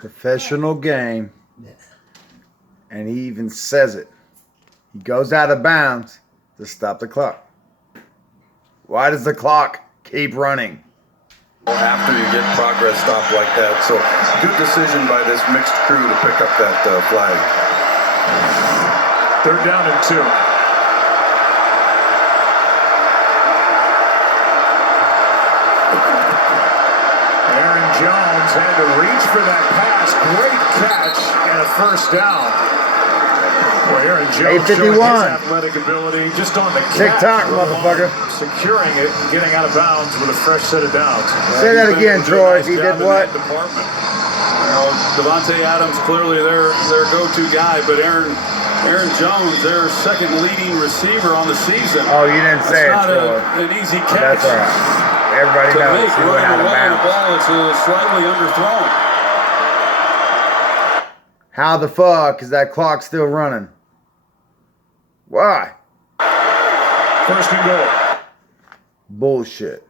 Professional game. And he even says it. He goes out of bounds to stop the clock. Why does the clock keep running? After you get progress stopped like that. So good decision by this mixed crew to pick up that flag. 3rd down and 2. Aaron Jones had to reach for that pass. Great catch and a 1st down. Well, Aaron Jones showing his athletic ability just on the catch. TikTok, motherfucker. Securing it and getting out of bounds with a fresh set of downs. Say that again, Troy. He did what? Well, Davante Adams clearly their go-to guy, but Aaron Jones, their second leading receiver on the season. Oh, you didn't say it, Troy. An easy catch. That's all right. Everybody knows he went out of bounds. The ball is slightly underthrown. How the fuck is that clock still running? Why? 1st and goal. Bullshit.